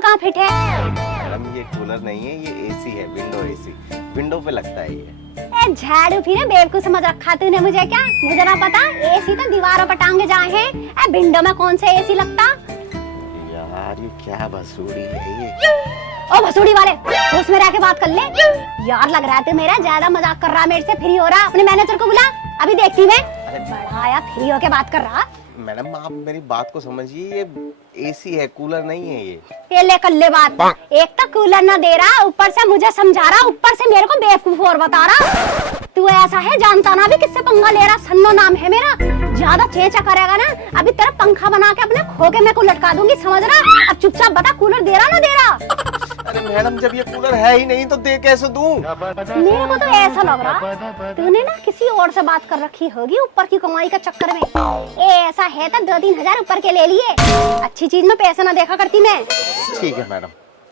कहाँ फिट है? मैडम ये कूलर नहीं है, ये एसी है, विंडो एसी। विंडो पे लगता है ये। ए झाड़ू फिर बेवकूफ समझ रखा तूने मुझे क्या? मुझे ना पता, एसी तो दीवारों पर टांगे जाए हैं। ए विंडो में कौन सा एसी लगता? यार ये क्या भसूड़ी है ये? ओ भसूड़ी वाले, उसमें रह के बात कर ले। यार लग रहा है तू मेरा ज्यादा मजाक कर रहा, मेरे से फ्री हो रहा। अपने मैनेजर को बुला, अभी देखती मैं। बड़ा आया फ्री होके बात कर रहा। मैडम आप मेरी बात को समझिए, ये एसी है, कूलर नहीं है ये। ये ले कर ले बात। एक तो कूलर ना दे रहा, ऊपर से मुझे समझा रहा, ऊपर से मेरे को बेवकूफ और बता रहा। तू ऐसा है जानता ना भी किससे पंगा ले रहा। सन्नो नाम है मेरा। ज्यादा चेचा करेगा ना, अभी तेरा पंखा बना के अपने खोके में को लटका दूंगी, समझ रहा? अब चुपचाप बता, कूलर दे रहा ना दे रहा? अरे मैडम जब ये कूलर है ही नहीं तो दे कैसे दूं? मेरे को तो ऐसा लग रहा तूने ना किसी और से बात कर रखी होगी ऊपर की कमाई का चक्कर में। ऐसा है तो 2-3 हजार ऊपर के ले लिए। अच्छी चीज में पैसा ना देखा करती मैं। ठीक है मैडम,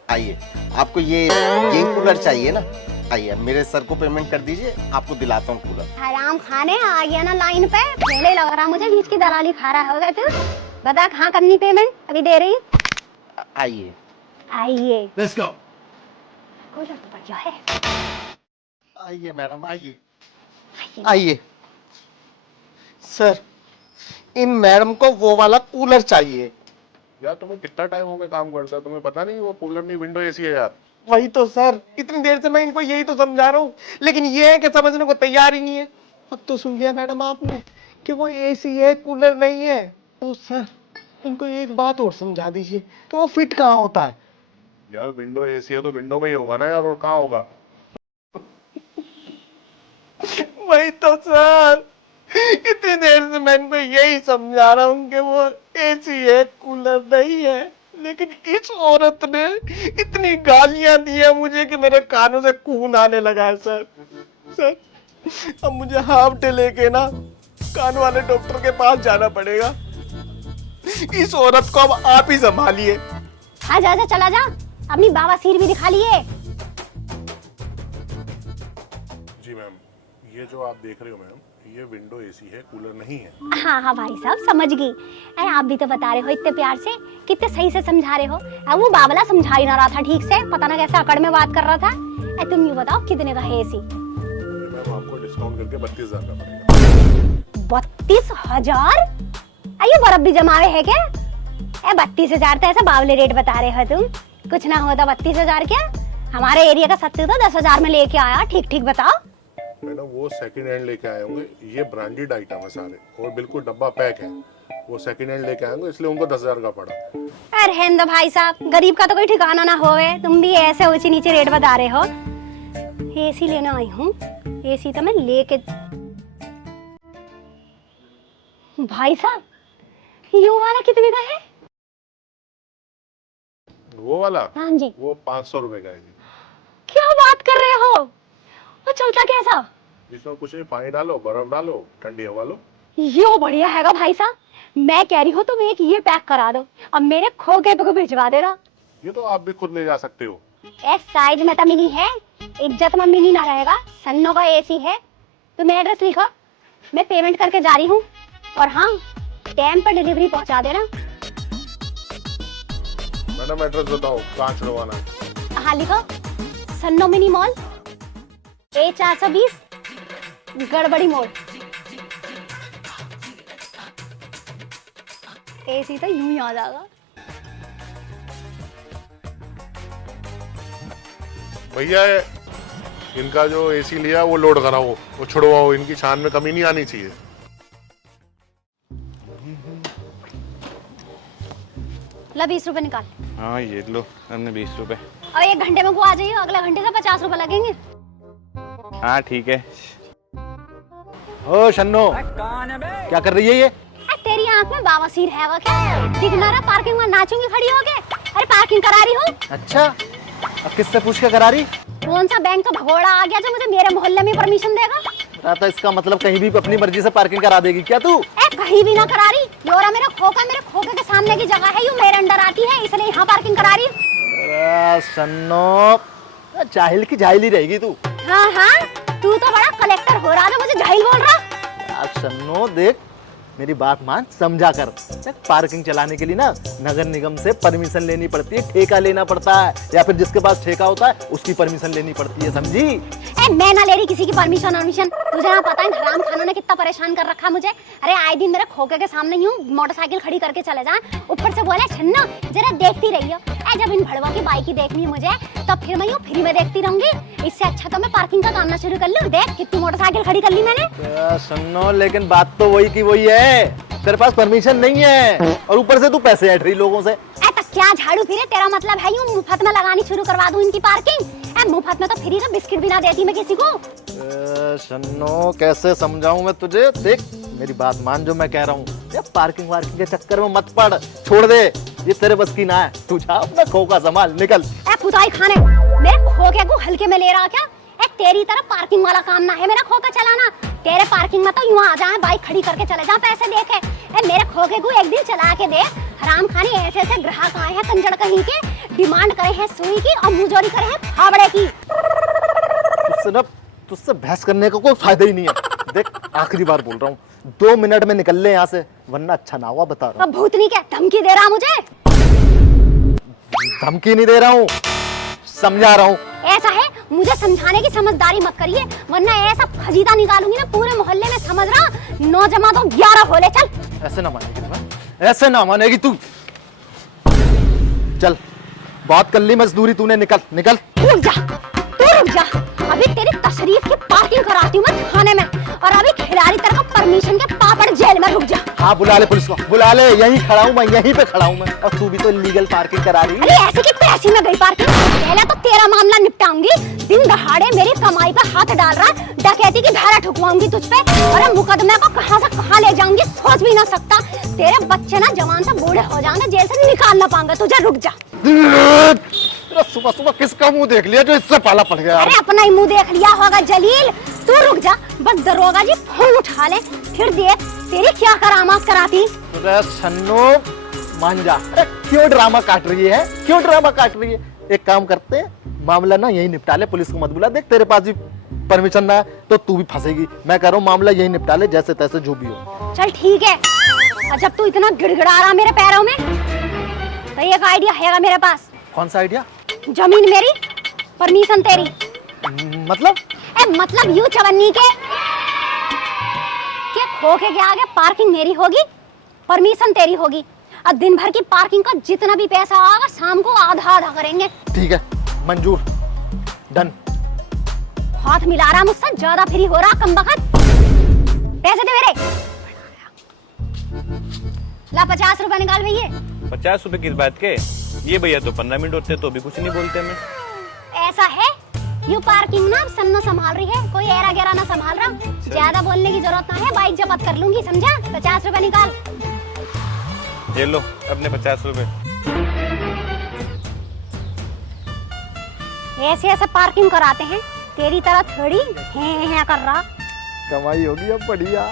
आइए। आपको ये कूलर चाहिए ना? आइए मेरे सर को पेमेंट कर दीजिए, आपको दिलाता हूँ कूलर। हराम खाने आ गया ना लाइन पे। पहले लग रहा मुझे बीच की दलाली खा रहा होगा तू। बता कहाँ करनी पेमेंट? अभी दे रही। आइए आइए। Let's go. कूलर तो बढ़िया है। आइए मैडम, आइए आइए। सर इन मैडम को वो वाला कूलर चाहिए। यार तुम्हें कितना टाइम हो गया काम करता है, तुम्हें पता नहीं वो कूलर नहीं विंडो एसी है यार। वही तो सर, इतनी देर से मैं इनको यही तो समझा रहा हूँ, लेकिन ये है कि समझने को तैयार ही नहीं है। अब तो सुन लिया मैडम आपने कि वो एसी है, कूलर नहीं है। तो सर इनको एक बात और समझा दीजिए, तो वो फिट कहाँ होता है? यार विंडो एसी है तो विंडो में ही होगा ना यार, और कहाँ होगा? वही तो सर, इतनी देर से मैं इनको यही समझा रहा हूँ कि वो एसी है, कूलर नहीं है, लेकिन इस औरत ने इतनी गालियां दी है मुझे कि मेरे कानों से खून आने लगा है सर। सर अब मुझे हाफ डे लेके ना कान वाले डॉक्टर के पास जाना पड़ेगा। इस औरत को अब आप ही संभालिए। हाँ जा जा, चला जा, अपनी बावासीर भी दिखा लिए। जी मैम, ये जो आप देख रहे हो मैम, ये विंडो एसी है, कूलर नहीं है। हाँ हाँ भाई साहब समझ गई। अरे आप भी तो बता रहे हो इतने प्यार से, कितने सही से समझा रहे हो। अब वो बाबला समझा ही ना रहा था ठीक से, पता ना कैसे अकड़ में बात कर रहा था। अरे तुम ये बताओ कितने का है एसी? ये मैम आपको डिस्काउंट करके 32,000 का पड़ेगा। 32,000? ये बर्फ भी जमावे है क्या? 32,000 तो ऐसा बावले रेट बता रहे हो तुम। कुछ ना होता 32,000 क्या? हमारे एरिया का सत्तू तो 10,000 में लेके आया। ठीक ठीक बताओ। मैडम वो सेकंड हैंड लेके आए होंगे, ये ब्रांडेड आइटम है सारे, और बिल्कुल डब्बा पैक है। वो सेकंड हैंड लेके आए होंगे, इसलिए उनको 10,000 का पड़ा। अरे हेंदो भाई साहब, गरीब का तो कोई ठिकाना ना होवे। तुम भी ऐसे ऊंची नीचे रेट बता रहे हो। एसी लेना आई हूँ, एसी तो मैं लेके। भाई साहब ये वाला कितने का है? वो वाला? हाँ जी। वो 500 रुपए का है जी। क्या बात कर रहे हो? वो चलता कैसा? इसमें कुछ नहीं, पानी डालो, बर्फ डालो, ठंडी हवा लो। ये बढ़िया हैगा भाई साहब। मैं कह रही हूँ तुम एक ये पैक करा दो, अब मेरे खोके पे को भिजवा देना। ये तो आप भी खुद ले जा सकते हो। एस साइज में तो मिनी है, इज्जत में मिनी ना रहेगा। सन्नो का एसी है। तुम एड्रेस लिखो, मैं पेमेंट करके जा रही हूँ। और हाँ, टाइम पर डिलीवरी पहुँचा देना। मैडम एड्रेस बताओ, कहाँ छुड़वाना है? हाँ लिखो, सन्नो मिनी मॉल, A420, गड़बड़ी मोड़। एसी तो यूं ही आ जाएगा। भैया इनका जो एसी लिया वो लोड कराओ, वो छुड़वाओ, इनकी शान में कमी नहीं आनी चाहिए। ला 20 रुपए निकाल। हाँ ये लो, हमने 20 रुपए। और 1 घंटे में को आ जाइए, अगले घंटे से 50 रुपए लगेंगे। हाँ ठीक है। ओ शन्नो, क्या कर रही है ये? तेरी आंख में बावासीर है वो क्या? दिखना रहा पार्किंग में नाचूंगी खड़ी होके। अरे पार्किंग करा रही हूँ। अच्छा, अब किससे पूछ के करा रही? कौन सा बैंक तो भगोड़ा आ गया जो मुझे मेरे मोहल्ले में परमिशन देगा? तो इसका मतलब कहीं भी अपनी मर्जी से पार्किंग करा देगी क्या तू? कहीं भी ना करा रही। योरा मेरे खोखे के सामने की जगह है, यू मेरे अंडर आती है, इसलिए यहाँ पार्किंग करा रही। शन्नो, जाहिल की जाहिल ही रहेगी तू। हाँ हाँ, तू तो बड़ा कलेक्टर हो रहा है, मुझे जाहिल बोल रहा। शन्नो देख, मेरी बात मान, समझा कर। पार्किंग चलाने के लिए ना नगर निगम से परमिशन लेनी पड़ती है, ठेका लेना पड़ता है, या फिर जिसके पास ठेका होता है उसकी परमिशन लेनी पड़ती है, समझी? मैं ना ले रही किसी की परमिशन। तुझे ना पता है हराम खानों ने कितना परेशान कर रखा मुझे। अरे आए दिन मेरे खोखे के सामने यूं मोटरसाइकिल खड़ी करके चले जाए, ऊपर से बोले छन्नो जरा देखती रहियो। जब इन भड़वा की बाइक ही देखनी है मुझे तो फिर मैं यूं फ्री में देखती रहूंगी। इससे अच्छा तो मैं पार्किंग का काम ना शुरू कर लूं। देख कितनी मोटरसाइकिल खड़ी कर ली मैंने। सुनो, लेकिन बात तो वही की वही है, तेरे पास परमिशन नहीं है और ऊपर से तू पैसे ऐंठ रही लोगों से। क्या झाड़ू फिरे, तेरा मतलब है यूं मुफ्त में लगानी शुरू करवा दूं इनकी पार्किंग? मुफ्त में तो फ्री का बिस्किट भी ना देती मैं किसी को। शन्नो कैसे समझाऊं मैं तुझे? देख मेरी बात मान, जो मैं कह रहा हूँ, ये पार्किंग वार्किंग के चक्कर में मत पड़, छोड़ दे, ये तेरे बस की ना है। तू जा अपना खोखा संभाल, निकल। पुताई खाने, मेरे खोखे को हल्के में ले रहा क्या? तेरी तरह पार्किंग वाला काम ना है मेरा खोखा चलाना। तेरे पार्किंग में तो यूं आ जाए, बाइक खड़ी करके चले जा, पैसे देके। मेरे खोखे को एक दिन चला के दे। हराम खाने ऐसे ऐसे ग्राहक आए हैं कंजड़ कहीं के, डिमांड करे हैं सुई की और मुंहजोरी करे हैं फावड़े की। तुझसे बहस करने का कोई फायदा ही नहीं है। देख आखिरी बार बोल रहा हूँ, 2 मिनट में निकल ले यहाँ से, वरना अच्छा ना हुआ, बता रहा हूँ। भूतनी क्या धमकी दे रहा मुझे? धमकी नहीं दे रहा हूँ, समझा रहा हूँ। ऐसा है, मुझे समझाने की समझदारी मत करिए, वरना ऐसा खजीदा निकालूंगी ना पूरे मोहल्ले में, समझ रहा? 9 जमा तो 11 होले। चल। ऐसे ना मानेगी तू, ऐसे ना मानेगी तू। चल बात कर ली मजदूरी तूने, निकल निकल। रुक जा, तू रुक जा, अभी तेरी तशरीफ की पार्किंग कराती हूँ मैं थाने में, और अभी खिलाड़ी तेरे को परमिशन के पापड़ जेल में। रुक जा। हाँ बुला ले पुलिस को, बुला ले, यहीं खड़ा हूँ मैं, यहीं पे खड़ा हूँ मैं। और तू भी तो इलीगल पार्किंग करा रही है। अरे ऐसे की पैसे में गई पार्किंग? पहले तो तेरा मामला निपटाऊंगी, दिन दहाड़े मेरी कमाई पे हाथ डाल रहा, डकैती की धारा ठुकवाऊंगी तुझ पे, और मुकदमे को कहां से कहां ले जाऊंगी सोच भी ना सकता। तेरे बच्चे ना जवान से बूढ़े हो जाएंगे, जेल से निकाल ना पाऊंगा तुझे। रुक जा। सुबह सुबह किसका मुंह देख लिया जो इससे पाला पड़ गया? अरे अपना ही मुंह देख लिया होगा जलील। तू रुक जा, बस दरोगा जी फोन उठा ले, फिर देख तेरी क्या करामात कराती। सन्नो मान जा। अरे क्यों ड्रामा काट रही है, क्यों ड्रामा काट रही है? एक काम करते, मामला ना यही निपटा ले, पुलिस को मत बुला। देख तेरे पास भी परमिशन ना है तो तू भी फंसेगी। मैं कह रहा हूँ मामला यही निपटा ले, जैसे तैसे जो भी हो। चल ठीक है। और जब तू इतना गिड़गिड़ा रहा मेरे पैरों में, तो एक आइडिया है मेरे पास। कौन सा आइडिया? जमीन मेरी, परमिशन तेरी। मतलब यूं चवन्नी के खोखे के आगे पार्किंग मेरी होगी, परमिशन तेरी होगी, और दिन भर की पार्किंग का जितना भी पैसा आएगा शाम को आधा आधा करेंगे। ठीक है, मंजूर, डन। हाथ मिला रहा मुझसे, ज्यादा फ्री हो रहा कमबख्त। पैसे दे मेरे। ला 50 रुपए निकाल भैया। 50 रुपए किस बात के? ये भैया तो 15 मिनट होते तो भी कुछ नहीं बोलते हमें। ऐसा है, यू पार्किंग ना सन्नो संभाल रही है, कोई एरा गेरा ना संभाल रहा। ज्यादा बोलने की जरूरत ना है, बाइक जब्त कर लूंगी, समझा? 50 रुपए निकाल। ये लो अपने 50 रुपए। ऐसे ऐसे पार्किंग कराते हैं, तेरी तरह थोड़ी है कर रहा। कमाई होगी अब बढ़िया।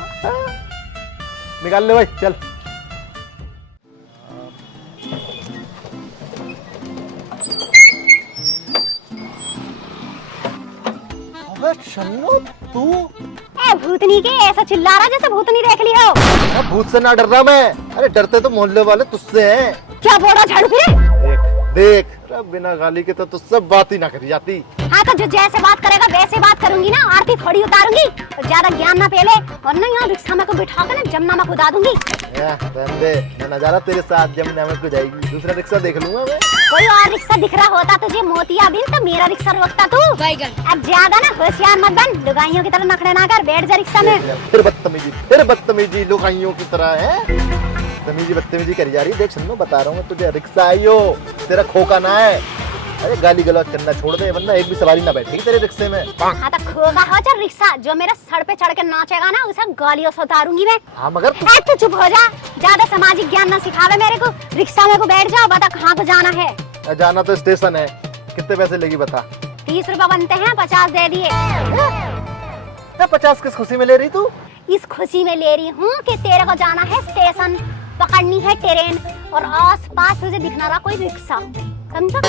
निकाल ले भाई, चल। शन्नो तू भूतनी के ऐसा चिल्ला रहा जैसे भूतनी देख ली हो। भूत से ना डर रहा मैं, अरे डरते तो मोहल्ले वाले तुझसे हैं। क्या बोल रहा झाड़ू फिरे? देख बिना गाली के तो तुझसे बात ही ना करी जाती। हाँ तो जो जैसे बात करेगा वैसे बात करूंगी ना, आरती थोड़ी उतारूंगी। और ज्यादा ज्ञान ना पहले, वरना यहाँ रिक्शा में को बिठा कर ना जमुना में खुदा दूंगी। मैं नजारा तेरे साथ जमुना में को जाएगी, दूसरा रिक्शा देख लूंगा मैं। कोई और रिक्शा दिख रहा होता तुझे मोतियाबिंद तो मेरा रिक्शा रोकता तू। अब ज्यादा ना होशियार मत बन, लुगाइयों की तरह नखरे ना कर, बैठ जा रिक्शा में। फिर बदतमीजी लुगाइयों की तरह है। बदतमीजी करी जा रही। देख सुनो, बता रहा हूँ मैं तुझे, रिक्शा आई हो, तेरा खोका ना है। अरे गाली गलौज करना छोड़ दे, वरना एक भी सवारी ना बैठेगी तेरे रिक्शे में। हाँ तो खोका हो चल रिक्शा, जो मेरा सर पे चढ़ के नाचेगा ना उसे गालियों से उतारूंगी मैं। हाँ मगर तू चुप हो जा, ज्यादा सामाजिक ज्ञान ना सिखावे मेरे को। रिक्शा में को बैठ जाओ, बता कहाँ पे जाना है। जाना तो स्टेशन है। कितने पैसे लेगी बता? 30 रुपए बनते हैं, 50 दे दिए। 50 किस खुशी में ले रही तू? इस खुशी में ले रही हूँ कि तेरे को जाना है स्टेशन, पकड़नी है ट्रेन, और आस पास तुझे दिखना रहा कोई रिक्शा। समझा?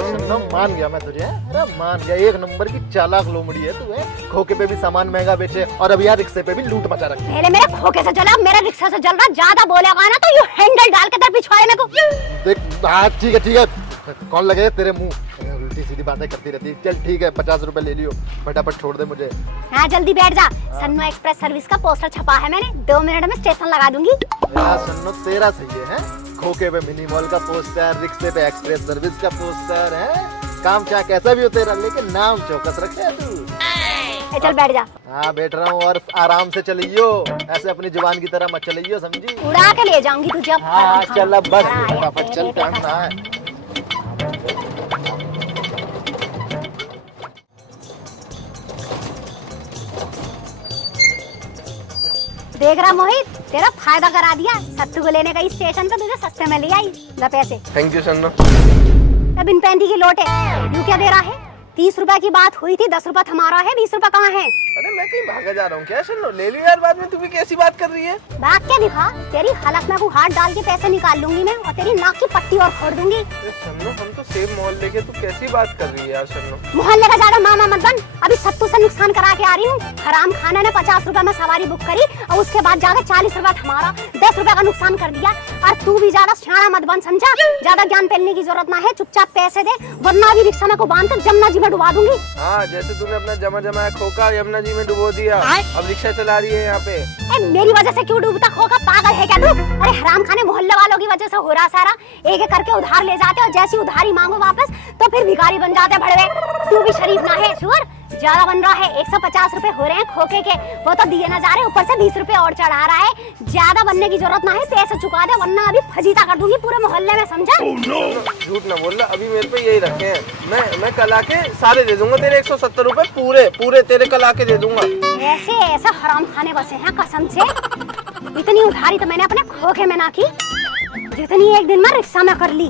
सन्नो मान गया मैं तुझे, अरे मान गया, एक नंबर की चालाक लोमड़ी है तू, है खोके पे भी सामान महंगा बेचे और अब यार रिक्शे पे भी लूट मचा रखी है। पहले मेरे खोके से चला, मेरा रिक्शा से चल रहा, ज्यादा बोलेगा ना तो यू हैंडल डाल के तेरे पिछवाड़े में को। देख हाँ ठीक है, कौन लगे तेरे मुंह, उल्टी सीधी बातें करती रहती है। चल ठीक है 50 रुपए ले लियो, फटाफट छोड़ दे मुझे। हाँ जल्दी बैठ जा, सन्नो एक्सप्रेस सर्विस का पोस्टर छपा है मैंने, 2 मिनट में स्टेशन लगा दूंगी। यार सन्नो तेरा सही है, खोके पे मिनी मॉल का पोस्टर, रिक्शे पे एक्सप्रेस सर्विस का पोस्टर है, काम चाहे कैसा भी हो तेरा, लेकिन नाम चौकस रखे है तू। चल बैठ जा। हाँ बैठ रहा हूँ, और आराम से चलियो, ऐसे अपनी जुबान की तरह मत चलियो, समझी? उड़ा के ले जाऊंगी तुझे। हाँ चल अब बस फटाफट चल, टाइम ना है। देख रहा मोहित, तेरा फायदा करा दिया, सत्तू को लेने गई स्टेशन पे, तुझे सस्ते में ले आई। ला पैसे। Thank you Sanno. अब इन पैंती की लोटे यू क्या दे रहा है? 30 रुपए की बात हुई थी, 10 रुपए हमारा है, 20 रुपए कहाँ है? अरे मैं कहीं भागा जा रहा हूँ क्या सन्नो? ले लियो यार, बाद में तू भी कैसी बात कर रही है? भाग के दिखा, तेरी हलक में को हाथ डाल के पैसे निकाल लूंगी मैं, और तेरी नाक की पट्टी और फोड़ दूंगी। सन्नो हम तो सेम मोहल्ले के, तू कैसी बात कर रही है यार सन्नो? मोहल्ले का ज्यादा मामा मत बन, अभी सत्तू से नुकसान करा के आ रही हूँ। हराम खाने ने 50 रुपए में सवारी बुक करी और उसके बाद जाकर 40 रुपए हमारा, 10 रुपए का नुकसान कर दिया। और तू भी ज्यादा सियाना मत बन, समझा? ज्यादा ज्ञान फैलने की जरूरत ना है, चुपचाप पैसे दे, वरना अभी रिक्शा में को बांध कर जमुना जी में डुबा दूंगी। हाँ जैसे तूने अपना जमा जमाया खोका यमुना जी में डुबो दिया, अब रिक्शा चला रही है यहाँ पे। मेरी वजह से क्यों डूबता खोका, पागल है क्या तू? अरे हराम खाने मोहल्ले वालों की वजह से हो रहा सारा, एक एक करके उधार ले जाते और जैसी उधारी मांगो वापस तो फिर भिखारी बन जाते भड़वे। तू भी शरीफ ना है शुगर, ज्यादा बन रहा है। 150 रुपए हो रहे हैं खोके के, वो तो दिए ना जा रहे, ऊपर से 20 रुपए और चढ़ा रहा है। ज्यादा बनने की जरूरत ना है, पैसे चुका दे वरना अभी फजीता कर दूंगी पूरे मोहल्ले में, समझा? झूठ ना बोल रहा, अभी मेरे पे यही रखे हैं, मैं कल आके सारे दे दूंगा तेरे 170 रुपए पूरे तेरे कल आके दे दूंगा। ऐसे हराम खाने बसे हैं कसम से। इतनी उधारी तो मैंने अपने खोके में ना की जितनी एक दिन में रिक्शा में कर ली।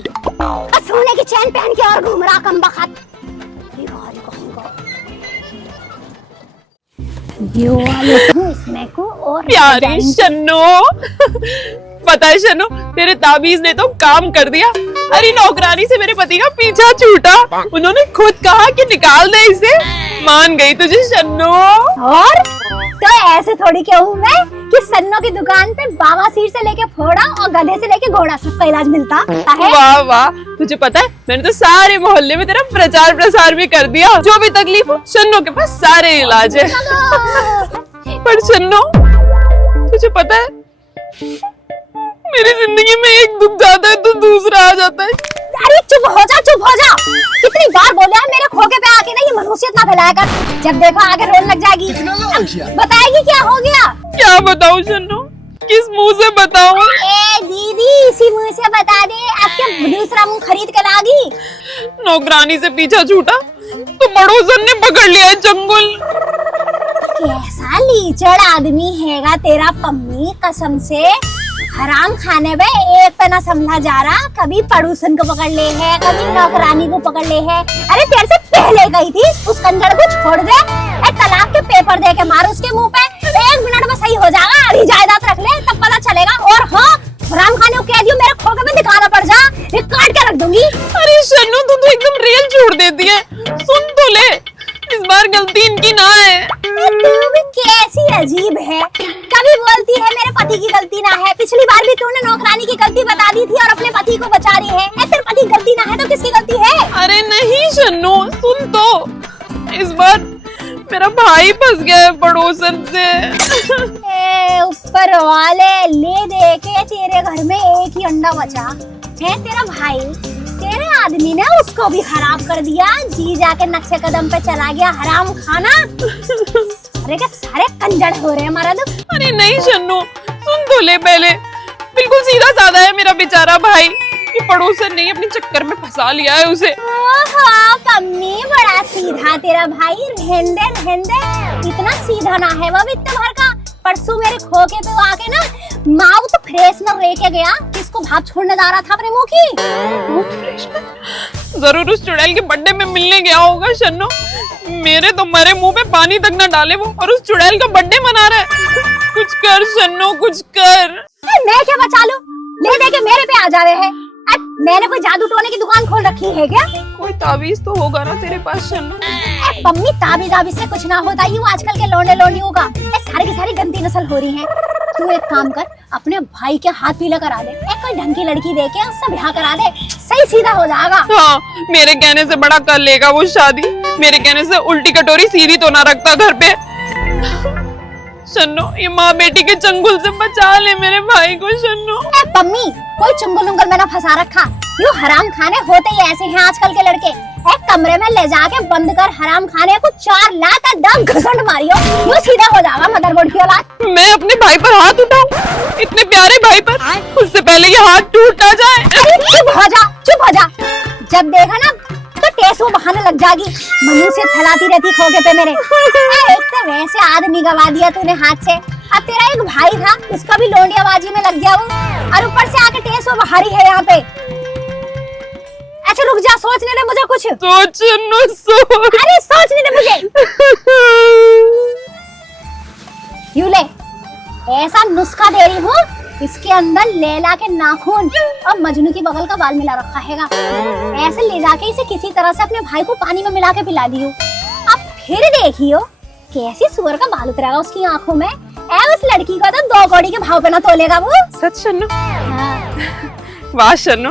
सोने की चैन पहन के और घूम रहा कम बखत। इसमें को और प्यारी शन्नो, पता है शन्नो, तेरे ताबीज ने तो काम कर दिया। अरे नौकरानी से मेरे पति का पीछा छूटा, उन्होंने खुद कहा कि निकाल दे इसे। मान गई तुझे शन्नो। और तो ऐसे थोड़ी कहूँ मैं कि सन्नो की दुकान पे बाबा सीर से लेके फोड़ा और गधे से लेके घोड़ा सबका इलाज मिलता है। वाह वाह, तुझे पता है मैंने तो सारे मोहल्ले में तेरा प्रचार प्रसार भी कर दिया। जो भी तकलीफ हो शन्नो के पास सारे इलाज है। पर शन्नो तुझे पता है मेरी जिंदगी में एक दुख जाता है तो दूसरा आ जाता है। अरे चुप हो जा, चुप हो जा। कितनी बार बोला है मेरे खोके पे आके ना ये मनुष्यत ना फैलाया कर, जब देखो आगे रोने लग जाएगी। बताएगी क्या हो गया? क्या बताऊं शन्नो, किस मुंह से बताऊं? ए दीदी इसी मुंह से बता दे, अब क्या दूसरा मुंह खरीद कर लागी? नौकरानी से पीछा छूटा तो पड़ोसन ने पकड़ लिया है चंगुल। कैसा लीचड़ आदमी हैगा तेरा पम्मी, कसम से हराम खाने में एक पे ना संभला जा रहा। कभी पड़ोसन को पकड़ ले है, कभी नौकरानी को पकड़ ले है। अरे तेरे से पहले गई थी, उस कंजर को छोड़ दे, तलाक के पेपर दे के मार उसके मुंह पे, 1 मिनट में सही हो जाएगा। अभी जायदाद रख ले तब पता चलेगा। और हाँ हराम खाने को कह दियो मेरे खोके में दिखाना पड़ जा, ये काट के रख दूंगी। अरे शन्नू तू तो एकदम रेल छोड़ देती है, सुन तो ले, इस बार गलती इनकी ना है। तू भी कैसी अजीब है, कभी बोलती है मेरे पति की गलती ना है। पिछली बार भी तूने नौकरानी की गलती बता दी थी और अपने पति को बचा रही है। तेरे पति की गलती ना है तो किसकी गलती है? अरे नहीं शन्नू सुन तो, इस बार मेरा भाई फंस गया है पड़ोसन से। ऊपर वाले ले दे के तेरे घर में एक ही अंडा बचा है, तेरा भाई, तेरे आदमी ने उसको भी खराब कर दिया। जी जाके नक्शे कदम पे चला गया हराम खाना। अरे क्या सारे कंजड़ हो रहे हैं मर्द। अरे नहीं शन्नू सुन तो ले पहले, बिल्कुल सीधा साधा है मेरा बेचारा भाई, कि पड़ोसन ने अपने चक्कर में फंसा लिया है उसे। ओहो पम्मी बड़ा सीधा तेरा भाई, रहने दे, इतना सीधा ना है वो इतना भर का। परसों मेरे खोके पे वो आके ना माउथ फ्रेशनर लेके गया, किसको भाप छोड़ने जा रहा था अपने मुंह की। जरूर उस चुड़ैल के बर्थडे में मिलने गया होगा शन्नो, मेरे तो मरे मुंह पे पानी तक ना डाले वो, और उस चुड़ैल का बर्थडे मना रहा है। कुछ कर शन्नो कुछ कर। मैं क्या बचा लूं, ले दे के मेरे पे आ जावे है। मैंने कोई जादू टोने की दुकान खोल रखी है क्या? कोई ताबीज तो होगा ना तेरे पास शन्नो? ए मम्मी, ताबीज से कुछ ना होता। ये आजकल के लौंडे लौंडियों का सारी की सारी गंदी नस्ल हो रही है। तू एक काम कर, अपने भाई के हाथ पीला करा दे, एक कोई ढंग की लड़की देके उससे ब्याह करा दे, सही सीधा हो जाएगा। हाँ, मेरे कहने से बड़ा कर लेगा वो शादी। मेरे कहने से उल्टी कटोरी सीधी तो ना रखता घर पे। शन्नो, ये माँ बेटी के चंगुल से बचा ले मेरे भाई को शन्नो। ए पम्मी, कोई चुंगल उंगल में ना फंसा रखा। यूं हराम खाने होते ही ऐसे हैं आजकल के लड़के। एक कमरे में ले जाके बंद कर हराम खाने को 4 लात दम घसंड मारियो, यूं सीधा हो जाएगा मदरबोर्ड की औलाद। मैं अपने भाई पर हाथ उठाऊं? इतने प्यारे भाई पर? उससे पहले ये हाथ टूट ना जाए। अरे चुप हो जा, चुप हो जा। जब देखा ना तो टेसो बहाने लग जागी, मनुष्य फैलाती रहती खोके पे मेरे। एक तो वैसे आदमी गवा दिया तूने हाथ से, अब तेरा एक भाई था उसका भी लोंडियाबाजी में लग गया वो, और ऊपर से आके टेसो बहारी है यहाँ पे। अच्छा रुक जा, सोचने दे मुझे कुछ। सोच नो सोच। अरे सोचने दे मुझे। यूं ले, ऐसा नुस्खा दे रही हूँ, इसके अंदर लैला के नाखून और मजनू की बगल का बाल मिला रखा हैगा। ऐसे ले जाके इसे किसी तरह से अपने भाई को पानी में मिला के पिला दियो। अब फिर देखियो कैसी सुअर का बाल उतरेगा उसकी आंखों में। उस लड़की का तो 2 कौड़ी के भाव पे ना तोलेगा वो। सच शन्नो? हाँ। वाह शन्नो,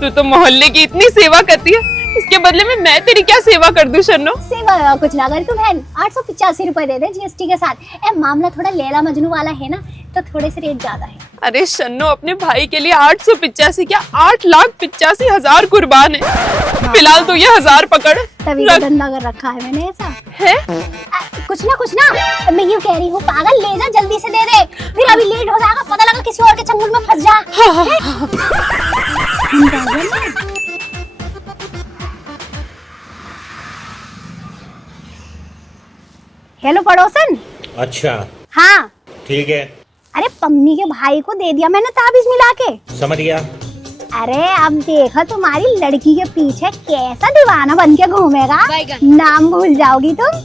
तू तो मोहल्ले की इतनी सेवा करती है, इसके बदले में मैं तेरी क्या सेवा कर दूं शन्नो? सेवा कुछ ना कर तू बहन, 885 रुपए दे दे जीएसटी के साथ। मामला थोड़ा लैला मजनू वाला है ना, तो थोड़े से रेट ज्यादा है। अरे शन्नो, अपने भाई के लिए 885 क्या 8,85,000 कुर्बान है। फिलहाल तो ये 1000 पकड़। तभी तो धंधा कर रखा है मैंने ऐसा। है? कुछ ना मैं यूं कह रही हूँ, पागल ले जा जल्दी से दे दे, फिर अभी लेट हो जाएगा, पता लगा किसी और के चंगुल में फंस जा। हेलो पड़ोसन। अच्छा हाँ ठीक है, अरे पम्मी के भाई को दे दिया मैंने ताबीज मिला के। समझ गया। अरे अब देखो तुम्हारी लड़की के पीछे कैसा दीवाना बन के घूमेगा, नाम भूल जाओगी तुम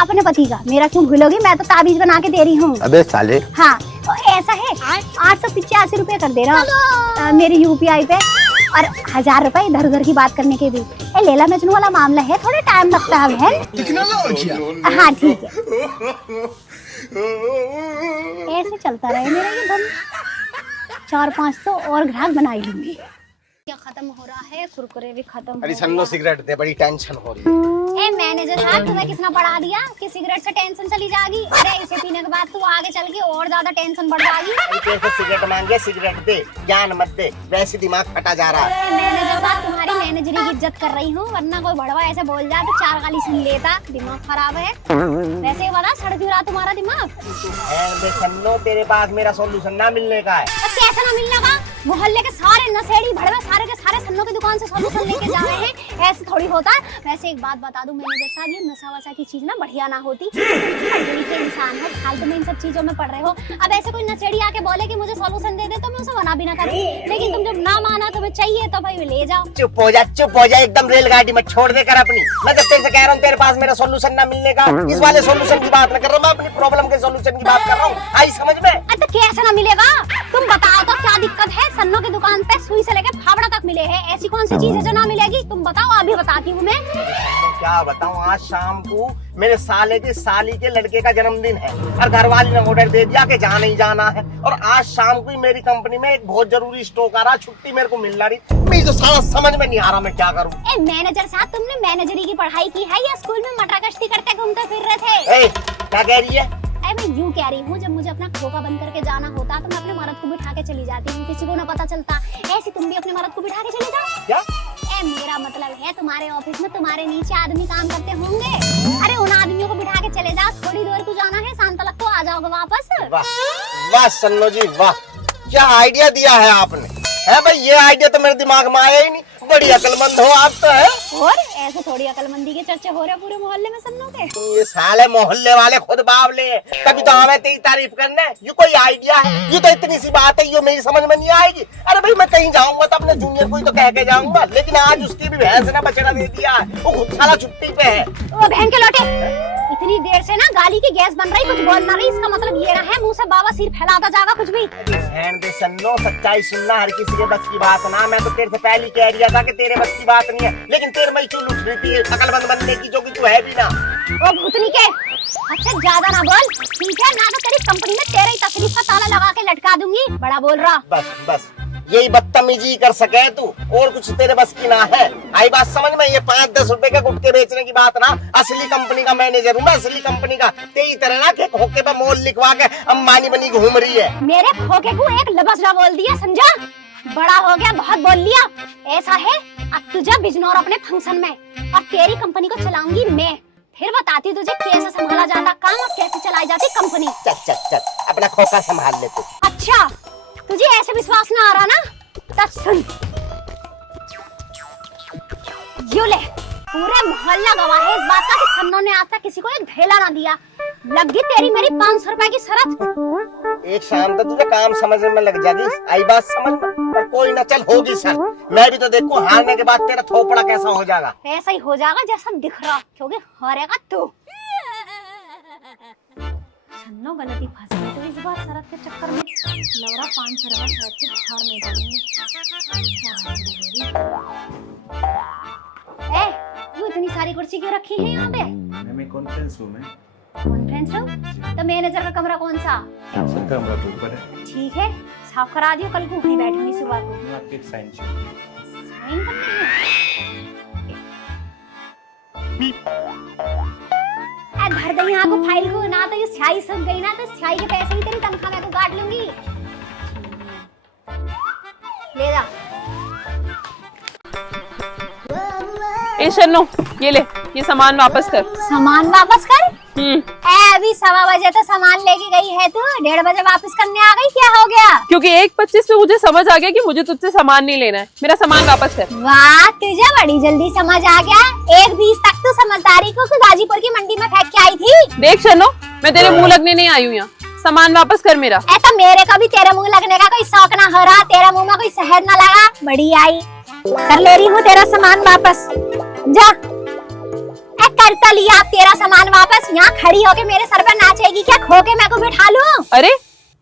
अपने पति का। मेरा क्यों भूलोगी, मैं तो ताबीज बना के दे रही हूँ। अबे साले। हाँ तो ऐसा है, 885 रुपए कर दे रहा मेरी यूपीआई पे, और 1000 रुपए इधर उधर की बात करने के भी। लैला मजनू वाला मामला है, थोड़ा टाइम लगता है बहन। हाँ ठीक है, ऐसे चलता रहे मेरा ये धन। 4-5 तो और ग्राहक बनाई लूंगी। क्या खत्म हो रहा है, कुरकुरे भी खत्म। अरे सन्नो सिगरेट दे, बड़ी टेंशन हो रही है। ए मैनेजर साहब, तुम्हें किसने पढ़ा दिया कि सिगरेट से टेंशन चली जाएगी? अरे इसे पीने के बाद तू आगे चल के और ज्यादा टेंशन बढ़ जाएगी। कैसे सिगरेट मांगे, सिगरेट दे, ज्ञान मत दे, वैसे दिमाग फटा जा रहा है। मैनेजर साहब, तुम्हारी मैनेजरी की इज्जत कर रही हूँ, वरना कोई बड़वा ऐसे बोल जाए तो 4 गाली सुन लेता। दिमाग खराब है वैसे ही, बता सड़ क्यों रहा तुम्हारा दिमाग? सन्नो, तेरे पास मेरा सॉल्यूशन ना मिलने का है। तो कैसे ना मिलने का? मोहल्ले के सारे नशेड़ी भड़वे सारे के सारे सन्नों की दुकान से सॉल्यूशन लेके जा रहे हैं, ऐसे थोड़ी होता है। वैसे एक बात बता दूं मैनेजर साहब, ये नशा वशा की चीज ना बढ़िया ना होती। दिल के इंसान हो, फालतू में इन सब चीजों में पड़ रहे हो। अब ऐसे कोई नशेड़ी आके बोले कि मुझे सॉल्यूशन दे दे, तो मैं उसे मना भी ना करूं, लेकिन तुम जब ना माना तुम्हें चाहिए तो भाई ले जाओ। चुप हो जा, एकदम रेलगाड़ी मत छोड़ दे कर अपनी। मैं जब तेरे से कह रहा हूँ तेरे पास मेरा सॉल्यूशन ना मिलने का, इस वाले सॉल्यूशन की बात ना कर रहा, मैं अपनी प्रॉब्लम के सॉल्यूशन की बात कर रहा हूँ। आई समझ में? तो कैसे ना मिलेगा? तुम बताओ तो क्या दिक्कत है? सन्नों की दुकान पे सुई से लेके फावड़ा तक मिले हैं, ऐसी कौन सी चीज है जो ना मिलेगी? तुम बताओ, अभी बताती हूँ मैं। क्या बताऊँ, आज शाम को मेरे साले की साली के लड़के का जन्मदिन है, और घरवाली ने ऑर्डर दे दिया कि जाना ही जाना है, और आज शाम को ही मेरी कंपनी में एक बहुत जरूरी स्टॉक आ रहा, छुट्टी मेरे को मिल रही। मुझे तो सारा समझ में नहीं आ रहा मैं क्या करूँ। ए मैनेजर साहब, तुमने मैनेजरी की पढ़ाई की है या स्कूल में मटर कश्ती करते घूमते फिर रहे थे? क्या कह रही है? मैं यूं कह रही हूँ, जब मुझे अपना खोखा बंद करके जाना होता तो मैं अपने मर्द को बिठा के चली जाती हूँ, किसी को ना पता चलता। ऐसे तुम भी अपने मर्द को बिठा के चले जाओ। क्या? मेरा मतलब है तुम्हारे ऑफिस में तुम्हारे नीचे आदमी काम करते होंगे, अरे उन आदमियों को बिठा के चले जाओ, थोड़ी देर को जाना है, शाम तक तो आ जाओगे वापस। वाह सन्नो जी वाह, क्या आइडिया दिया है आपने। है भाई, ये आइडिया तो मेरे दिमाग में आया ही नहीं। बड़ी अकलमंद हो आप तो। है और ऐसे थोड़ी अकलमंदी के चर्चे हो रहे हैं पूरे मोहल्ले में सन्नों के। ये साले मोहल्ले वाले खुद बावले हैं, तभी तो हमें तेरी तारीफ करने। ये कोई आइडिया है? ये तो इतनी सी बात है, ये मेरी समझ में नहीं आएगी। अरे भाई, मैं कहीं जाऊंगा तो अपने जूनियर को ही तो कह के जाऊंगा, लेकिन आज उसकी भी भैंस ने बछड़ा दे दिया है, वो खुद साला छुट्टी पे है। वो बहन के लौटे, इतनी देर से ना गाली की गैस बन रही, कुछ बोल ना रही, इसका मतलब ये ना है मुंह से बाबा सिर फैलाता जाएगा कुछ भी। बहन दे सन्नो, सच्चाई सुनना हर किसी के बस की बात ना। मैं तो तेरे से पहले कह दिया था कि तेरे बस की बात नहीं है, लेकिन तेरे में चुल उठ रही थी अकलमंद बनने की, जो कि तू है भी ना। ओ भूतनी के, अच्छा ज्यादा ना बोल, ठीक है ना? तो तेरी कंपनी में तेरे ही तकलीफ का ताला लगा के लटका दूंगी, बड़ा बोल रहा। बस बस यही बदतमीजी कर सके तू, और कुछ तेरे बस की ना है। आई बात समझ में? ये 5-10 रुपए के गुटके बेचने की बात ना, असली कंपनी का मैनेजर हूँ मैं, असली कंपनी का। तेरी तरह ना के खोखे पे मोल लिखवा के अंबानी बनी घूम रही है। मेरे खोखे को एक लबसड़ा बोल दिया, समझा? बड़ा हो गया, बहुत बोल लिया। ऐसा है, अब तू जा बिजनौर अपने फंक्शन में, और तेरी कंपनी को चलाऊंगी मैं। फिर बताती तुझे कैसे संभाला जाता काम और कैसे चलाई जाती कंपनी। चल चल चल, अपना खोखा संभाल ले तू। अच्छा, तुझे ऐसे विश्वास ना आ रहा ना? तब सुन, यो ले, पूरे मोहल्ला गवाह है इस बात का कि सन्नो ने आज तक किसी को एक ढेला ना दिया। लगी तेरी मेरी 500 रुपए की शरत। एक शाम तक तुझे काम समझने में लग जाएगी, आई बात समझ में? पर कोई ना, चल होगी सर, मैं भी तो देखूं हारने के बाद तेरा थोपड़ा कैसा हो जाएगा। ऐसा ही हो जाएगा जैसा दिख रहा, क्योंकि हारेगा तू। सन्नो गलती फंस गई तो इस बार शरत के चक्कर में। लग रहा 500 रुपए शरत की हार नहीं पाएंगे। ए, ये इतनी सारी कुर्सी क्यों रखी है यहाँ पे? मैं कॉन्फ्रेंस रूम है। Conference room? तो मैनेजर का कमरा कौन सा? सर कमरा तो ऊपर है। ठीक है, साफ करा दियो, कल को वहीं बैठूंगी सुबह को। मैं आपके एक साइन चाहिए। साइन करनी है। धर दे यहाँ को फाइल को, ना तो ये स्याही सूख गई ना, तो स्याही के पैसे भी तेरी तनख्वाह में को काट लूंगी। ले जा। ए शन्नो, ये ले, ये सामान वापस कर। सामान वापस कर? अभी 1:15 बजे तो सामान लेके गई है तू, 1:30 बजे वापस करने आ गई, क्या हो गया? क्योंकि 1:25 पे मुझे समझ आ गया कि मुझे तुझसे सामान नहीं लेना है, मेरा सामान वापस कर। वाह, तुझे बड़ी जल्दी समझ आ गया। 1:20 तक तो समझदारी को गाजीपुर की मंडी में फेंक के आई थी। देख शन्नो, मैं तेरे मुंह लगने नहीं आई हूँ यहाँ, सामान वापस कर मेरा। तो मेरे का भी तेरे मुंह लगने का कोई शौक ना हो रहा, तेरे मुंह में कोई शहद ना लगा। बड़ी आई, कर ले रही हूँ तेरा सामान वापस, जा। करता लिया आप तेरा सामान वापस। यहाँ खड़ी होके मेरे सर पर नाचेगी क्या? खो के मैं को बिठा लूं? अरे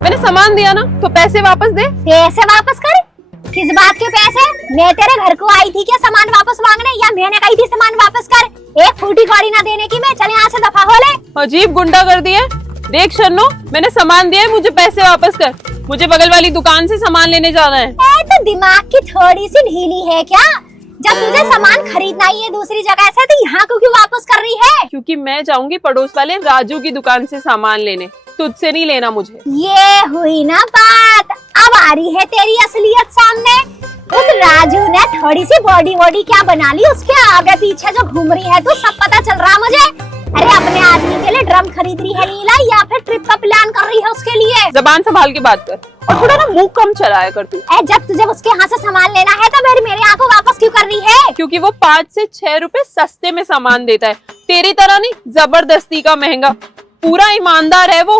मैंने सामान दिया ना, तो पैसे वापस दे। पैसे वापस कर? किस बात के पैसे? मैं तेरे घर को आई थी क्या सामान वापस मांगने, या मैंने कही थी सामान वापस कर? एक फूटी कौड़ी ना देने की मैं। चल यहाँ से दफा हो ले। अजीब गुंडा कर दिए। देख शन्नो, मैंने सामान दिया है, मुझे पैसे वापस कर। मुझे बगल वाली दुकान से सामान लेने जाना है। तो दिमाग की थोड़ी सी ढीली है क्या? जब तुझे सामान खरीदना ही है दूसरी जगह से, तो यहाँ क्यों वापस कर रही है? क्योंकि मैं जाऊंगी पड़ोस वाले राजू की दुकान से सामान लेने, तुझसे नहीं लेना मुझे। ये हुई ना बात, अब आ रही है तेरी असलियत सामने। उस राजू ने थोड़ी सी बॉडी क्या बना ली, उसके आगे पीछे जो घूम रही है तो सब पता चल रहा मुझे। अरे अपने आदमी के लिए ड्रम खरीद रही है नीला, या फिर ट्रिप का प्लान कर रही है उसके लिए? जबान संभाल के बात कर, और थोड़ा ना मुंह कम चलाया कर तू। जब तुझे उसके यहाँ से सामान लेना है तो मेरे यहाँ को वापस क्यों कर रही है? क्योंकि वो 5 से 6 रुपए सस्ते में सामान देता है, तेरी तरह नहीं जबरदस्ती का महंगा। पूरा ईमानदार है वो।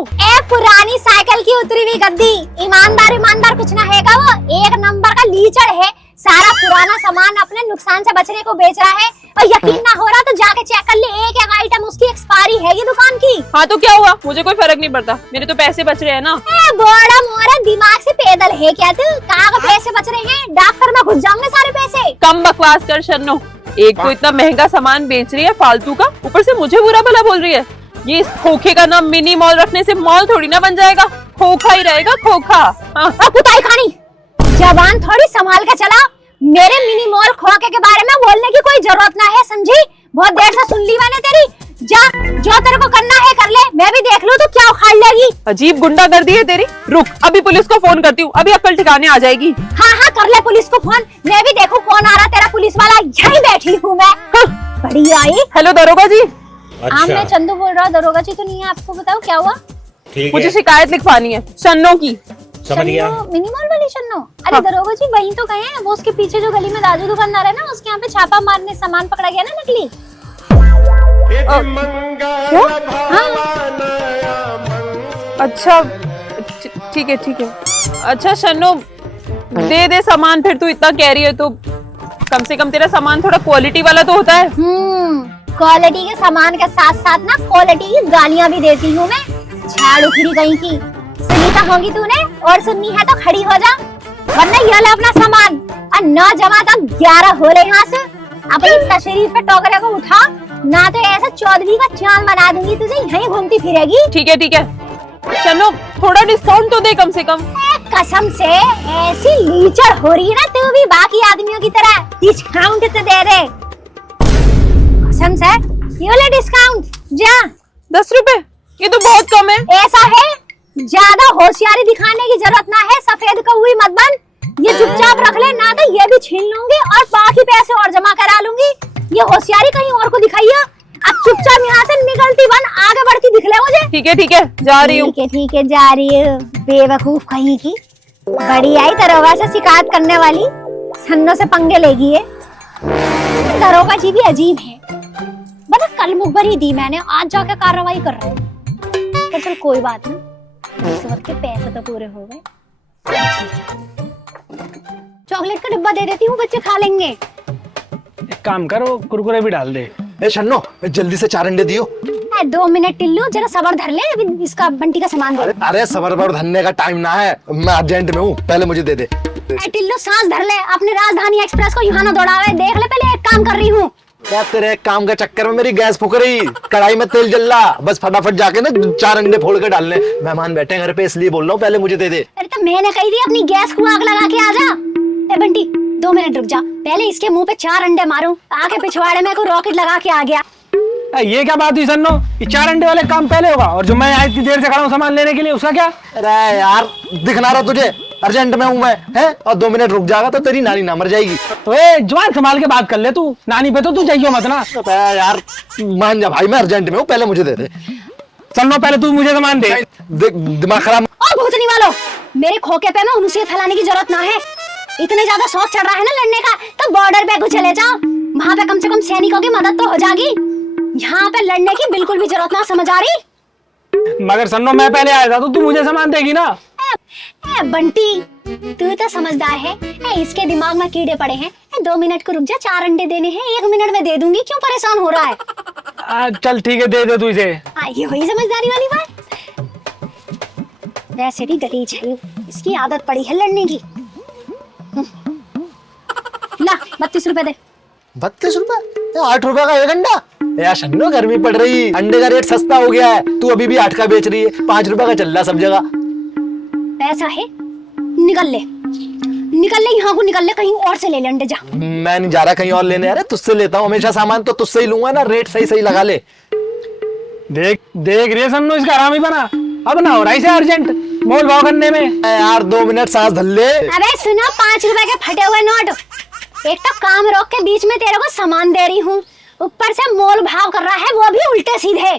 पुरानी साइकिल की उतरी हुई गद्दी, ईमानदार कुछ ना हैगा। वो एक नंबर का लीचड़ है, सारा पुराना सामान अपने नुकसान से बचने को बेच रहा है। और यकीन ना हो रहा तो जाके चेक कर ले, एक एक आइटम उसकी एक्सपायरी है ये दुकान की। हाँ तो क्या हुआ, मुझे कोई फर्क नहीं पड़ता, मेरे तो पैसे बच रहे हैं ना। बड़ा मोरा दिमाग से पैदल है क्या तू? कहाँ का पैसे बच रहे हैं? डॉक्टर में घुस जाऊंगे सारे पैसे। कम बकवास कर शन्नो, एक तो इतना महंगा सामान बेच रही है फालतू का, ऊपर से मुझे बुरा भला बोल रही है। ये इस खोखे का नाम मिनी मॉल रखने से मॉल थोड़ी ना बन जाएगा, खोखा ही रहेगा, खोखा। हाँ। कुताई खानी, जबान थोड़ी संभाल के चला। मेरे मिनी मॉल खोखे के बारे में बोलने की कोई जरूरत ना है, समझी? बहुत देर से सुन ली मैंने तेरी। जा, जो तेरे को करना है कर ले, मैं भी देख लूं तो क्या उखाड़ लेगी। अजीब गुंडा कर दी है तेरी। रुक, अभी पुलिस को फोन करती हूँ, अभी अक्ल ठिकाने आ जाएगी। हाँ कर ले पुलिस को फोन, मैं भी देखूं कौन आ रहा तेरा पुलिस वाला। यहीं बैठी हूँ मैं। बड़ी आई। हेलो दरोगा जी। हाँ मैं चंदू बोल रहा हूँ, दरोगा जी तो नहीं है। आपको बताओ क्या हुआ? मुझे शिकायत लिखवानी है शन्नो की। समझ गया। मिनी मॉल वाली शन्नो? अरे दरोगा जी वहीं तो गए हैं, वो उसके पीछे जो गली में राजू दुकानदार है ना, उसके यहाँ पे छापा मारने सामान पकड़ा गया ना नकली। अच्छा ठीक है। अच्छा शन्नो, दे सामान, फिर तू इतना कह रही है तो कम से कम तेरा सामान थोड़ा क्वालिटी वाला तो होता है। क्वालिटी के सामान के साथ साथ ना क्वालिटी की गालियां भी देती हूँ मैं। झाड़ उखड़ी कहीं की। सुनी तो होगी तूने, और सुननी है तो खड़ी हो जा, वरना ये ले अपना सामान और ना जमा तक 11 हो ले यहाँ से। अपनी तशरीफ पे टोकरे को उठा, ना तो ऐसा चौधरी का चांद बना दूंगी तुझे, यहीं घूमती फिरेगी। ठीक है शन्नो, थोड़ा डिस्काउंट तो दे कम से कम। कसम से ऐसी लीचड़ हो रही है ना तू भी बाकी आदमियों की तरह, डिस्काउंट तो दे दे कसम से। ये ले डिस्काउंट, जा। 10 रुपए, ये तो बहुत कम है। ऐसा है, ज्यादा होशियारी दिखाने की जरूरत ना है, सफेद कौवी मत बन। ये चुपचाप रख ले, ना तो ये भी छीन लूंगी और बाकी पैसे और जमा करा लूंगी। ये होशियारी कहीं और को दिखाइए। अब चुपचाप यहाँ से निकलती बन, आगे बढ़ती दिख ले मुझे। ठीक है जा रही हूँ। ठीक है जा रही है, बेवकूफ कहीं की। बड़ी आई दरोगा से शिकायत करने वाली, सन्नों से पंगे लेगी ये। दरोगा जी भी अजीब है, बड़ा कल मुखबरी दी मैंने, आज जाके कार्रवाई कर रहे हैं। तो चल कोई बात नहीं, इस वक्त के पैसे तो पूरे हो गए। चॉकलेट का डिब्बा दे देती हूँ, बच्चे खा लेंगे। एक काम करो, कुरकुरे भी डाल दे। ए शन्नो, जल्दी से 4 अंडे दियो। 2 मिनट टिल्लू, जरा सबर धर ले, अभी इसका बंटी का सामान दे। अरे सबर धरने का टाइम ना है, मैं अर्जेंट में हूँ, पहले मुझे दे दे। टिल्लू सांस धर ले, अपने राजधानी एक्सप्रेस को यहाँ ना दौड़ावे। देख ले, पहले एक काम कर रही हूँ। क्या तेरे एक काम के चक्कर में मेरी गैस फूक रही, कढ़ाई में तेल जल रहा, बस फटाफट जाके ना 4 अंडे फोड़ के डालने। मेहमान बैठे घर पे, इसलिए बोल रहा हूँ, पहले मुझे दे दे। अरे तो मैंने कही थी अपनी गैस को आग लगा के आ जा। ए बंटी 2 मिनट रुक जा, पहले इसके मुंह पे 4 अंडे मारूं, आके पिछवाड़े में को रॉकेट लगा के आ गया। ये क्या बात हुई सन्नो, ये 4 अंडे वाले काम पहले होगा, और जो मैं यहाँ इतनी देर से खड़ा हूँ सामान लेने के लिए, उसका क्या? अरे यार, दिखना रहा तुझे, अर्जेंट में हूँ मैं, है? और 2 मिनट रुक जाएगा तो तेरी नानी ना मर जाएगी। तो ए जवान संभाल के बात कर ले, तू नानी पे तो तू जाइयो मत ना। यार मान जा भाई, मैं अर्जेंट में हूँ, पहले मुझे दे दे। सन्नो पहले तू मुझे सामान दे। दिमाग खराब। और भूतनी वालों, मेरे खोखे पे ना उनसे फैलाने की जरूरत ना है। इतने ज्यादा शौक चढ़ रहा है ना लड़ने का, तो बॉर्डर पे चले जाओ, वहाँ पे कम से कम सैनिकों की मदद तो हो जाएगी। यहाँ पे लड़ने की बिल्कुल भी जरूरत ना, समझ आ रही? मगर सन्नो मैं पहले आया था तो तू मुझे सामान देगी ना। ए बंटी, तू तो समझदार है। इसके दिमाग में कीड़े पड़े हैं। 2 मिनट को रुक जा, 4 अंडे देने हैं, 1 मिनट में दे दूंगी, क्यों परेशान हो रहा है? चल ठीक है, दे दे तू इसे। ये वही समझदारी वाली बात। वैसे भी गलीज है, इसकी आदत पड़ी है लड़ने की। ला 32 रुपए दे। 32 रुपए? 8 रुपए का 1 अंडा? यार शन्नो, गर्मी पड़ रही, अंडे का रेट सस्ता हो गया है, तू अभी भी 8 का बेच रही है, 5 रुपए का चल रहा सब जगह। पैसा है, निकल ले यहाँ को, निकल ले, कहीं और से ले ले अंडे, जा। मैं नहीं जा रहा कहीं और लेने, अरे तुझसे लेता हूँ हमेशा सामान, तो तुझसे ही लूंगा ना, रेट सही लगा ले। देख रे सन्नो, इसका आराम ही बना, अब ना हो रहा इसे अर्जेंट मोल भाव करने में। यार 2 मिनट सांस धर ले। अबे सुनो, 5 रुपए के फटे हुए नोट, एक तो काम रोक के बीच में तेरे को सामान दे रही हूँ, ऊपर से मोल भाव कर रहा है, वो भी उल्टे सीधे।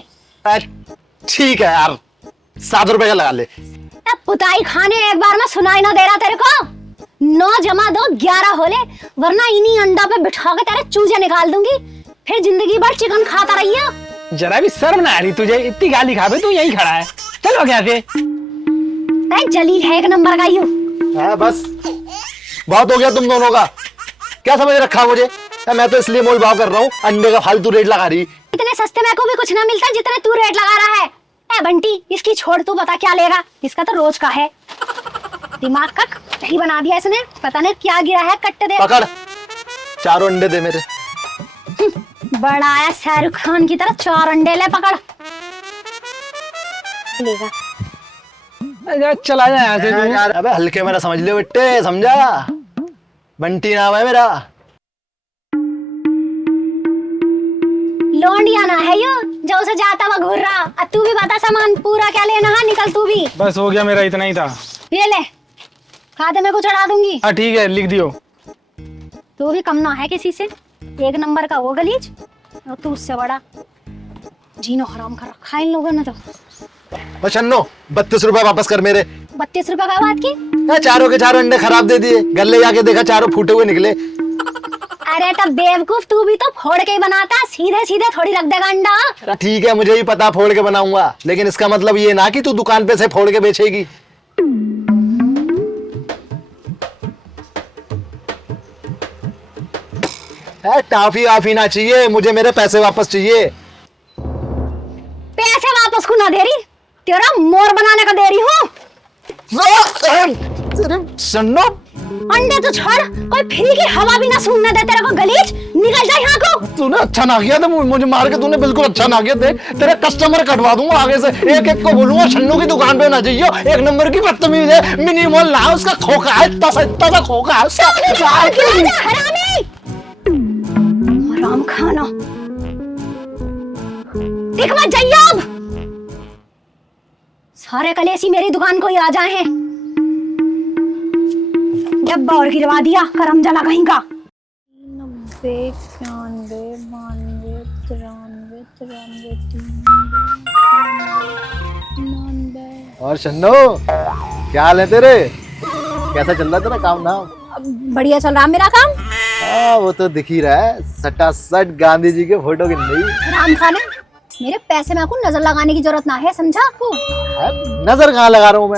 ठीक है यार, 7 रुपए का लगा ले। पुताई खाने एक बार में सुनाई ना दे रहा तेरे को? 9 जमा 2 11 हो ले, वरना इन्हीं अंडा पे बिठा के तेरे चूजे निकाल दूंगी, फिर जिंदगी भर चिकन खाता रहिए। जरा भी शर्म ना आ रही तुझे, इतनी गाली खावे तू यहीं खड़ा है, चलो क्या से? जलील है 1 नंबर का यू। बस बहुत हो गया तुम दोनों का, क्या समझ रखा मुझे? मैं तो इसलिए मोल भाव कर रहा हूँ, अंडे का फालतू रेट लगा रही। इतने सस्ते में को भी कुछ ना मिलता जितने तू रेट लगा रहा है। बंटी, इसकी छोड़, तू बता क्या लेगा, इसका तो रोज का है। दिमाग का दही बना दिया इसने, पता नहीं क्या गिरा है, कट्टे दे। पकड़, 4 अंडे दे मेरे। बड़ा आया शाहरुख खान की तरह, 4 अंडे ले, पकड़ लेगा। चला जा यहाँ से तू। अबे हल्के मेरा समझ ले बेटे, समझा? बंटी नाम है मेरा। लौंडिया ना है यो, जो उसे जाता हुआ घूर रहा। अब तू भी बता सामान पूरा क्या लेना है, निकल तू भी। बस हो गया, मेरा इतना ही था। ये ले, खाते में को चढ़ा दूंगी। हाँ ठीक है, लिख दियो। तू भी कम ना है किसी से, 1 नंबर का वो गलीज, और तू उससे बड़ा। जीनो हराम कर रखा है इन लोगों ने तो। शन्नो, 32 रुपए वापस कर मेरे। 32 रुपए का बात की? 4 के 4 अंडे खराब दे दिए, घर ले जाके देखा 4 फूटे हुए निकले। अरे तब बेवकूफ, तू भी तो फोड़ के ही बनाता, सीधे सीधे थोड़ी रख देगा अंडा। ठीक है, मुझे ही पता फोड़ के बनाऊंगा, लेकिन इसका मतलब ये ना कि तू दुकान पे से फोड़ के बेचेगी। है, टाफी वाफी ना चाहिए मुझे, मेरे पैसे वापस चाहिए। पैसे वापस को ना दे रही, तेरा मोर बनाने का दे रही हूँ। सन्नो अंडे तो छोड़, कोई फ्री की हवा भी ना सूंघने दे तेरे को, गलीज निकल जा यहाँ को। तूने अच्छा ना किया था, मुझे मार के तूने बिल्कुल अच्छा ना किया। देख तेरे कस्टमर कटवा दूंगा आगे से, एक एक को बोलूंगा शन्नू की दुकान पे ना जाइयो, एक नंबर की बदतमीज है, मिनी मॉल ना उसका खोखा है, इतना सा खोखा है उसका। हरामी, हराम खाना, दिख मत जाइयो अब। सारे कलेसी मेरी दुकान को ही आ जाए हैं। डब्बा और गिरवा दिया, करम जला कहीं का। 90 91 92 93 93 और शन्नो क्या हाल है तेरे, कैसा चल रहा है तेरा काम ना? बढ़िया चल रहा मेरा काम। हाँ वो तो दिख ही रहा है, सटासट गांधी जी के फोटो की नहीं। राम खाने, मेरे पैसे में आपको नजर लगाने की जरूरत ना है, समझा आपको? नजर कहाँ लगा रहा हूँ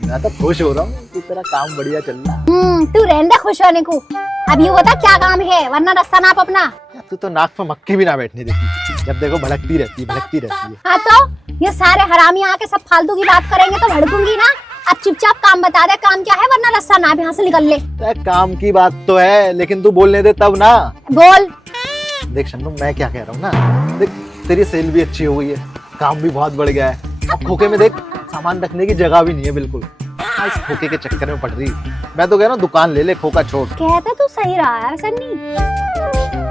मैं तो खुश हो रहा हूँ कि तेरा काम बढ़िया चल रहा है। तू रहने दे खुश होने को। अब ये बता क्या काम है, वरना रास्ता नाप अपना। तू तो नाक पे मक्खी भी ना बैठने देती, जब देखो भड़कती रहती है। हाँ तो ये सारे हरामी आके सब फालतू की बात करेंगे तो भड़कूंगी ना। अब चुपचाप काम बता दे, काम क्या है, वरना रास्ता नाप यहाँ से निकल ले। काम की बात तो है, लेकिन तू बोलने दे तब ना। बोल। देख शन्नू मैं क्या कह रहा हूँ ना, देख तेरी सेल भी अच्छी हो गई है, काम भी बहुत बढ़ गया है। अब खोखे में देख सामान रखने की जगह भी नहीं है बिल्कुल। इस खोखे के चक्कर में पड़ रही, मैं तो कह रहा हूँ दुकान ले ले, खोखा छोड़। कहता तो सही रहा है सन्नी,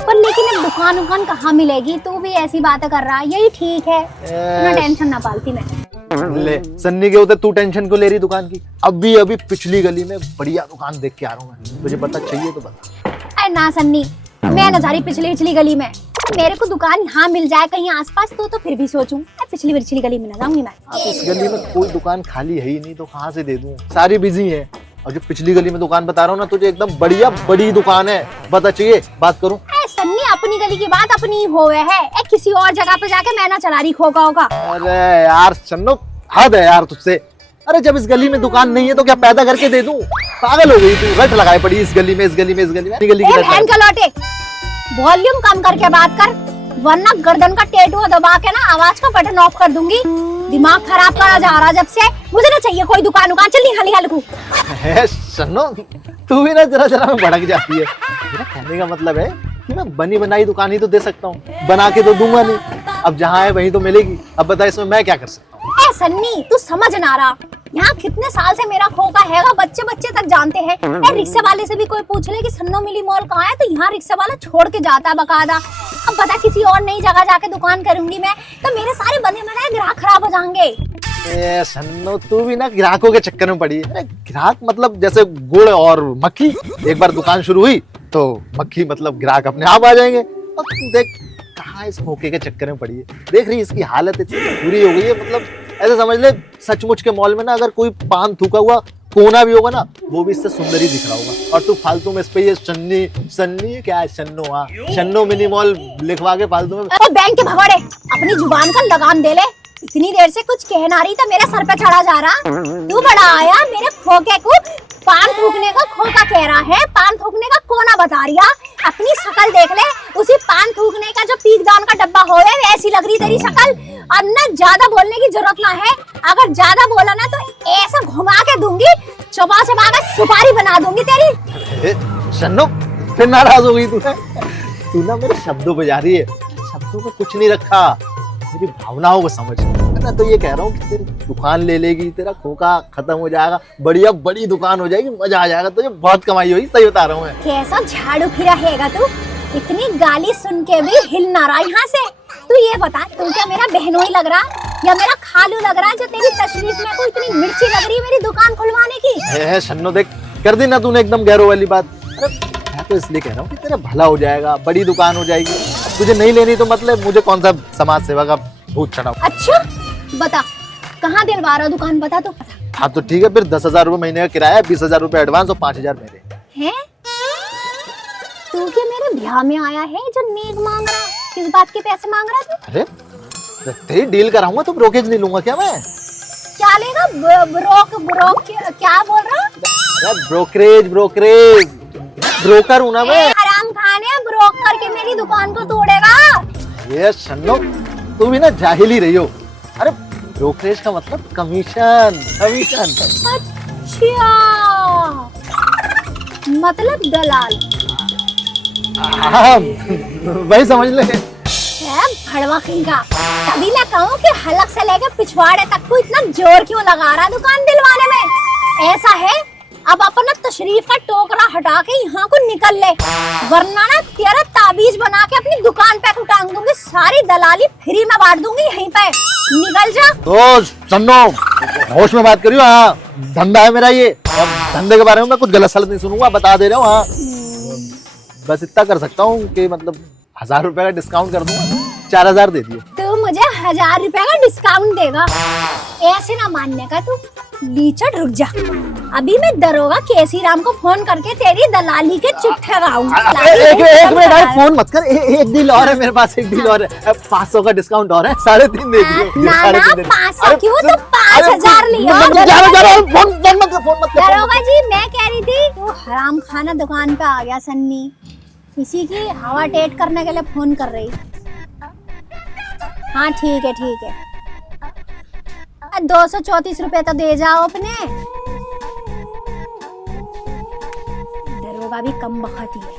पर लेकिन अब दुकान कहाँ मिलेगी? तू भी ऐसी बातें कर रहा है, यही ठीक है, इतना टेंशन ना पालती मैं। ले सन्नी के होते तू टेंशन को ले रही दुकान की। अभी पिछली गली में बढ़िया दुकान देख के आ रहा हूँ मैं, तुझे पता चाहिए तो बता। अरे ना सन्नी, मैं न जा रही पिछली गली में। मेरे को दुकान यहाँ मिल जाए कहीं आसपास तो फिर भी सोचूं, पिछली गली में न जाऊंगी मैं। अब इस गली में कोई दुकान खाली है ही नहीं, तो कहाँ से दे दूं, सारी बिजी है। और जो पिछली गली में दुकान बता रहा हूँ ना तुझे, एकदम बढ़िया बड़ी दुकान है, बता चाहिए बात करूं? सन्नी अपनी गली की बात अपनी होवे है, किसी और जगह पे जाके मैं ना चला रही खोखा होगा। अरे यार चन्नो हद है यार तुझसे। अरे जब इस गली में दुकान नहीं है तो क्या पैदा करके दे दूं? पागल हो गई तू, रट लगाए पड़ी इस गली में, इस गली की लौटे, वॉल्यूम कम करके बात कर, वरना गर्दन का टेटू दबा के ना आवाज का बटन ऑफ कर दूंगी। दिमाग खराब करा जा रहा जब से, मुझे ना चाहिए कोई दुकान चल निकाल निकाल। सुनो तू भी ना जरा में भड़क जाती है। मेरा कहने का मतलब है कि मैं बनी बनाई दुकान ही तो दे सकता हूँ, बना के तो दूंगा नहीं। अब जहाँ है वहीं तो मिलेगी। अब बता इसमें मैं क्या कर सकता हूँ? सन्नी तू समझ ना रहा, यहाँ कितने साल से मेरा खोखा हैगा, बच्चे तक जानते हैं। रिक्शा वाले से भी कोई पूछ ले कि सन्नो मिली मॉल कहाँ है, तो यहाँ रिक्शा वाला छोड़ के जाता है बकायदा। अब बता किसी और नई जगह जाके दुकान करूंगी मैं, तो मेरे सारे बने बनाए ग्राहक खराब हो जाएंगे। सन्नो तू भी ना ग्राहकों के चक्कर में पड़ी। अरे ग्राहक मतलब जैसे गुड़ और मक्खी, एक बार दुकान शुरू हुई तो मक्खी मतलब ग्राहक अपने आप आ जाएंगे। और तू देख कहाँ इस खोखे के चक्कर में पड़ी है, देख रही इसकी हालत इतनी बुरी हो गई है। मतलब ऐसे समझ ले सचमुच के मॉल में ना अगर कोई पान थूका हुआ कोना भी होगा ना, वो भी इससे सुंदर ही दिख रहा होगा। और तू फालतू में इस पे ये सन्नी क्या है, शन्नो मिनी मॉल लिखवा के फालतू में। बैंक के भगोड़े अपनी जुबान का लगाम दे ले, इतनी देर से कुछ कह ना रही तो मेरे सर पे चढ़ा जा रहा। तू बड़ा आया मेरे खोखे को पान थूकने का खोखा कह रहा है, पान थूकने का कोना बता रही है। अपनी शक्ल देख ले, उसी पान थूकने का जो पीकदान का डब्बा हो वैसी लग रही तेरी शक्ल। अब ना ज्यादा बोलने की जरूरत ना है, अगर ज्यादा बोला ना तो ऐसा घुमा के दूंगी, चबा के सुपारी बना दूंगी तेरी। शन्नो फिर नाराज हो गई तू ना मेरे शब्दों पे जा रही है। शब्दों पे कुछ नहीं रखा, मेरी भावनाओं को समझ। मैं तो ये कह रहा हूँ कि तेरी दुकान ले लेगी, तेरा खोखा खत्म हो जाएगा, बढ़िया बड़ी दुकान हो जाएगी, मजा आ जाएगा, तुझे बहुत कमाई होगी। सही बता रहा हूँ मैं। कैसा झाड़ू फिरा हैगा तू, इतनी गाली सुन के भी हिल ना रहा यहाँ से। तू ये बता, तू क्या मेरा बहनोई लग रहा या मेरा खालू लग रहा है, जो तेरी तशरीफ में को इतनी मिर्ची लग रही है मेरी दुकान खुलवाने की? शन्नो देख कर दी ना तूने एकदम गैरो वाली बात। अरे मैं तो इसलिए कह रहा हूँ कि तेरा भला हो जाएगा, बड़ी दुकान हो जाएगी। तुझे नहीं लेनी तो मतलब मुझे कौन सा समाज सेवा का भूत चढ़ाओ। अच्छा बता कहाँ दिलवा रहा दुकान, बता तो। हाँ तो ठीक है, फिर 10,000 रुपए महीने का किराया, 20,000 रुपए एडवांस और 5,000 मेरे हैं। तू क्या मेरे ब्याह में आया है जो नेक मांग रहा? किस बात के पैसे मांग रहा तू? अरे तेरी डील कराऊंगा तो ब्रोकेज नहीं लूंगा क्या मैं? क्या लेगा? ब्रोक क्या बोल रहा? ब्रोकरेज ब्रोकर हूँ ना मैं। हराम खाने ब्रोकर के दुकान को तोड़ेगा। ये सन्नो, तू भी ना जाहिल ही रही हो। अरे ब्रोकरेज का मतलब कमीशन, कमीशन। अच्छा, मतलब दलाल। हाँ, वही समझ ले। है भड़वा खींगा। तभी मैं कहूँ कि हलक से लेकर पिछवाड़े तक को इतना जोर क्यों लगा रहा दुकान दिलवाने में। ऐसा है, अब अपना तशरीफ का टोकरा हटा के यहाँ को निकल ले, वरना ना तेरा ताबीज बना के अपनी दुकान पे टांग दूंगी। सारी दलाली फ्री में बांट दूंगी यहीं पे। निकल जा। तो सन्नो, होश में बात करियो। हाँ, धंधा है मेरा ये। अब धंधे के बारे में मैं कुछ गलत सलत नहीं सुनूंगा, बता दे रहा हूँ। हाँ, बस इतना कर सकता हूँ कि मतलब 1000 रुपए का डिस्काउंट कर दूंगा। 4000 दे दिए। तू मुझे 1000 रुपए का डिस्काउंट देगा? ऐसे ना मानने का तू। लीचट रुक जा, अभी मैं दरोगा केसी राम को फोन करके तेरी दलाली के चिट्ठे गाऊंगा। एक मिनट, फोन मत कर। एक डील और है मेरे पास, एक डील और है। 500 का डिस्काउंट और है, 3.5 दे दिए। ना ना 500 क्यों, तो 5000 लिया। फोन मत कर। दरोगा जी, मैं कह रही थी वो हराम खाना दुकान पे आ गया सन्नी, किसी की हवा टेट करने के लिए फोन कर रही। हाँ ठीक है ठीक है, 234 रुपए तो दे जाओ अपने। दरोगा भी कम बखत ही है।